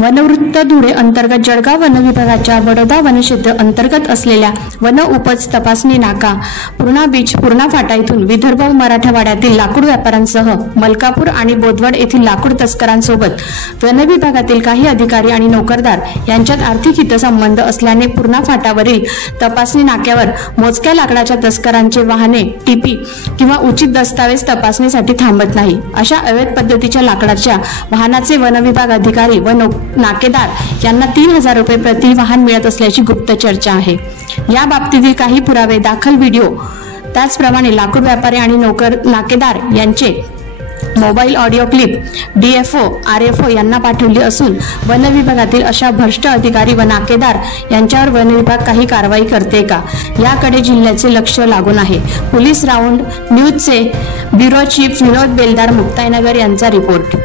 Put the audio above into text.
वनवृत्त धुळे अंतर्गत जळगाव वन विभागाच्या बडोदा वनक्षेत्र अंतर्गत असलेल्या वन उपज तपासणी नाका पूर्णा बीच पूर्णा फाटा येथून विदर्भ मराठवाड्यातील लाकूड व्यापाऱ्यांसह मलकापूर आणि बोदवड येथील लाकूड तस्करांसोबत वन विभागातील काही अधिकारी आणि नोकरदार यांच्यात आर्थिक हितसंबंध असल्याने पूर्णा फाटावरील तपासणी नाक्यावर मोजक्या लाकडाच्या तस्करांचे वाहने टीपी किंवा उचित दस्तावेज तपासणीसाठी थांबत नाही। अशा अवैध पद्धतीच्या लाकडाच्या वाहनाचे वन विभाग अधिकारी व नाकेदार यांना 3000 रुपये प्रति वाहन मिळत असल्याची गुप्त चर्चा आहे। या बाबतीतील काही पुरावे दाखल व्हिडिओ त्याचप्रमाणे लाकूड व्यापारी आणि नाकेदार यांचे mobile audio clip DFO RFO यांना पाठवली असून वन विभागातील अशा भ्रष्ट अधिकारी व नाकेदार यांच्यावर वन विभाग काही कारवाई करते का याकडे जिल्ह्याचे लक्ष लागून आहे। पोलीस राऊंड न्यूजचे ब्युरो चीफ विनोद बेलदार मुक्ताईनगर यांचा रिपोर्ट।